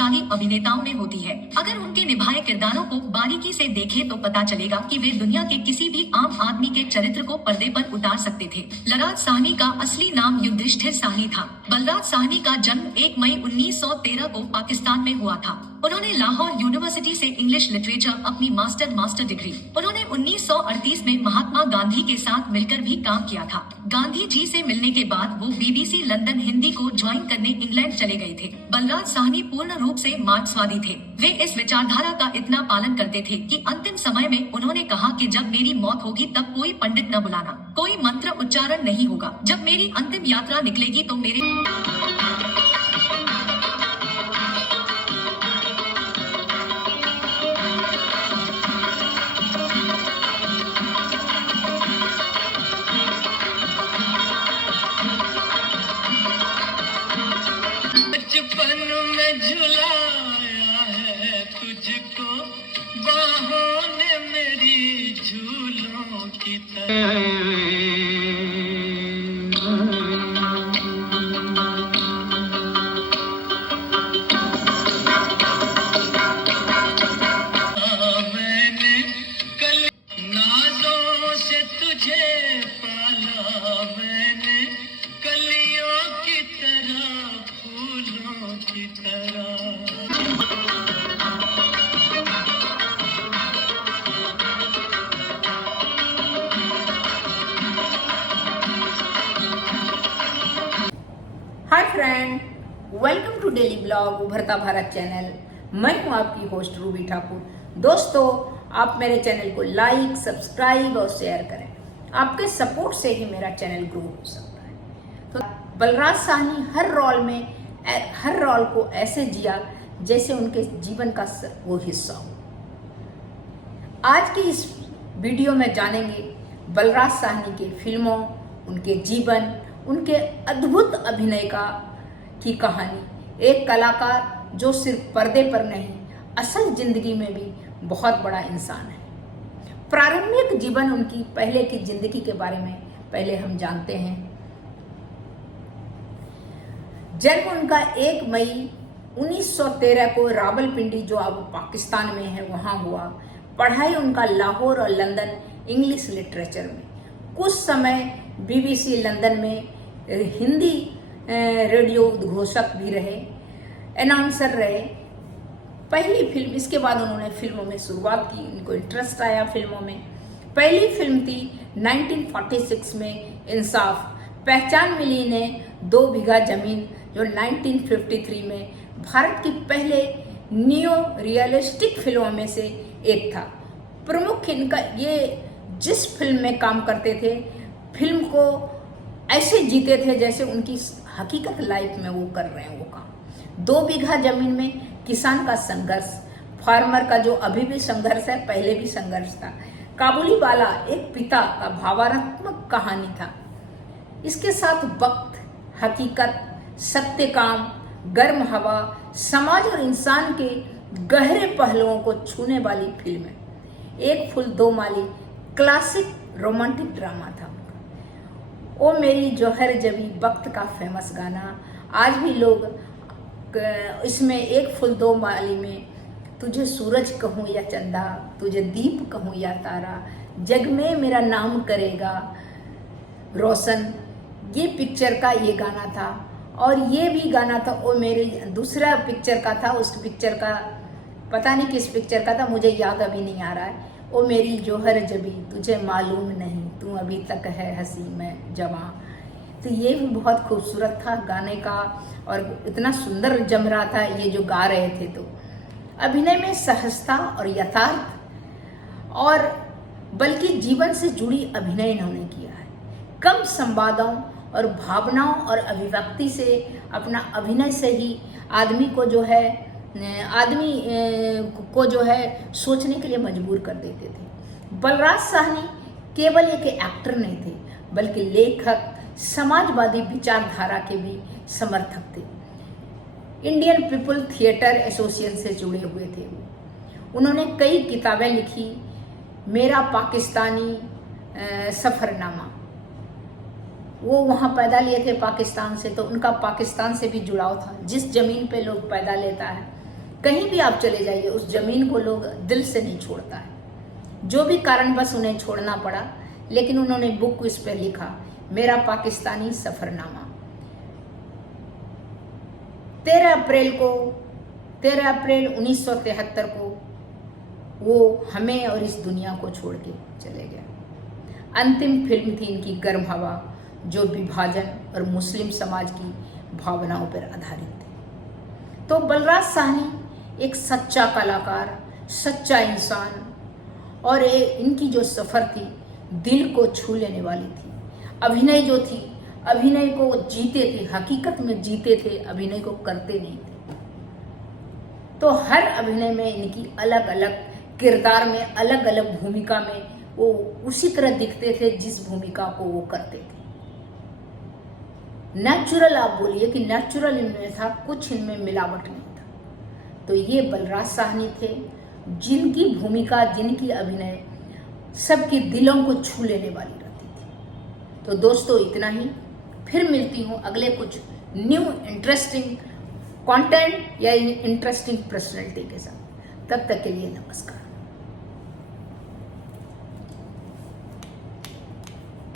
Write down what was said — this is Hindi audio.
प्रतिभाशाली अभिनेताओं में होती है। अगर उनके निभाए किरदारों को बारीकी से देखें तो पता चलेगा कि वे दुनिया के किसी भी आम आदमी के चरित्र को पर्दे पर उतार सकते थे। बलराज साहनी का असली नाम युधिष्ठिर साहनी था। बलराज साहनी का जन्म 1 मई 1913 को पाकिस्तान में हुआ था। उन्होंने लाहौर यूनिवर्सिटी से इंग्लिश लिटरेचर अपनी मास्टर डिग्री। उन्होंने 1938 में महात्मा गांधी के साथ मिलकर भी काम किया था। गांधी जी से मिलने के बाद वो BBC लंदन हिंदी को ज्वाइन करने इंग्लैंड चले गए थे। बलराज साहनी पूर्ण रूप से मार्क्सवादी थे। वे इस विचारधारा का इतना पालन करते थे कि अंतिम समय में उन्होंने कहा कि जब मेरी मौत होगी तब कोई पंडित न बुलाना, कोई मंत्र उच्चारण नहीं होगा। जब मेरी अंतिम यात्रा निकलेगी तो मेरे बचपन में झुलाया है तुझको बाहों ने मेरी झूलों की मैंने कल नाजों से तुझे पाला, मैंने कलियों की तरह फूलों की तरह। Hi friend, welcome to daily blog Ubharta Bharat channel. मैं हूं आपकी होस्ट रूबी ठाकुर। दोस्तों, आप मेरे चैनल को लाइक, सब्सक्राइब और शेयर करें। आपके सपोर्ट से ही मेरा चैनल ग्रो हो सकता है। तो बलराज साहनी हर रोल को ऐसे जिया जैसे उनके जीवन का वो हिस्सा हो। आज की इस वीडियो में जानेंगे बलराज साहनी के फिल्मों, उनके जीवन, उनके अद्भुत अभिनय की कहानी। एक कलाकार जो सिर्फ पर्दे पर नहीं, असल जिंदगी में भी बहुत बड़ा इंसान है। प्रारंभिक जीवन, उनकी पहले की जिंदगी के बारे में पहले हम जानते हैं। जन्म उनका 1 मई 1913 को रावलपिंडी, जो अब पाकिस्तान में है, वहां हुआ। पढ़ाई उनका लाहौर और लंदन इंग्लिश लिटरेचर में। कुछ समय BBC लंदन में हिंदी रेडियो उद्घोषक भी रहे, अनाउंसर रहे। पहली फिल्म, इसके बाद उन्होंने फिल्मों में शुरुआत की, उनको इंटरेस्ट आया फिल्मों में। पहली फिल्म थी 1946 में इंसाफ। पहचान मिली इन्हें 2 बीघा जमीन, जो 1953 में भारत की पहले नियो रियलिस्टिक फिल्मों में से एक था। प्रमुख इनका ये जिस फिल्म में काम करते थे, फिल्म को ऐसे जीते थे जैसे उनकी हकीकत लाइफ में वो कर रहे हैं वो काम। 2 बीघा जमीन में किसान का संघर्ष, फार्मर का जो अभी भी संघर्ष है, पहले भी संघर्ष था। काबुली वाला एक पिता का भावात्मक कहानी था। इसके साथ वक्त, हकीकत, सत्य काम, गर्म हवा, समाज और इंसान के गहरे पहलुओं को छूने वाली फिल्म है। एक फूल दो माली क्लासिक रोमांटिक ड्रामा था उनका। ओ मेरी जौहर जबी वक्त का फेमस गाना। आज भी लोग इसमें एक फूल दो माली में तुझे सूरज कहूँ या चंदा, तुझे दीप कहूँ या तारा, जग में मेरा नाम करेगा रोशन, ये पिक्चर का ये गाना था। और ये भी गाना था ओ मेरे दूसरा पिक्चर का था, उस पिक्चर का पता नहीं किस पिक्चर का था, मुझे याद अभी नहीं आ रहा है। ओ मेरी जौहर जबी तुझे मालूम नहीं, तू अभी तक है हंसी में जवां। तो ये भी बहुत खूबसूरत था गाने का, और इतना सुंदर जम रहा था ये जो गा रहे थे। तो अभिनय में सहजता और यथार्थ और बल्कि जीवन से जुड़ी अभिनय इन्होंने किया है। कम संवादों और भावनाओं और अभिव्यक्ति से, अपना अभिनय से ही आदमी को जो है सोचने के लिए मजबूर कर देते थे। बलराज साहनी केवल एक एक्टर नहीं थे, बल्कि लेखक, समाजवादी विचारधारा के भी समर्थक थे। इंडियन पीपल थिएटर एसोसिएशन से जुड़े हुए थे। उन्होंने कई किताबें लिखी। मेरा पाकिस्तानी सफरनामा, वो वहाँ पैदा लिए थे पाकिस्तान से, तो उनका पाकिस्तान से भी जुड़ाव था। जिस जमीन पे लोग पैदा लेता है कहीं भी आप चले जाइए, उस जमीन को लोग दिल से नहीं छोड़ता है। जो भी कारणवश उन्हें छोड़ना पड़ा, लेकिन उन्होंने बुक इस पर लिखा, मेरा पाकिस्तानी सफरनामा। 13 अप्रैल 1973 को वो हमें और इस दुनिया को छोड़ के चले गए। अंतिम फिल्म थी इनकी गर्म हवा, जो विभाजन और मुस्लिम समाज की भावनाओं पर आधारित थी। तो बलराज साहनी एक सच्चा कलाकार, सच्चा इंसान, और इनकी जो सफ़र थी दिल को छू लेने वाली थी। अभिनय जो थी, अभिनय को जीते थे, हकीकत में जीते थे, अभिनय को करते नहीं थे। तो हर अभिनय में इनकी अलग अलग किरदार में, अलग अलग भूमिका में वो उसी तरह दिखते थे जिस भूमिका को वो करते थे। नेचुरल, आप बोलिए कि नेचुरल इनमें था, कुछ इनमें मिलावट नहीं था। तो ये बलराज साहनी थे, जिनकी भूमिका, जिनकी अभिनय सबके दिलों को छू लेने वाली रहती थी। तो दोस्तों इतना ही, फिर मिलती हूँ अगले कुछ न्यू इंटरेस्टिंग कंटेंट या इंटरेस्टिंग पर्सनैलिटी के साथ। तब तक के लिए नमस्कार।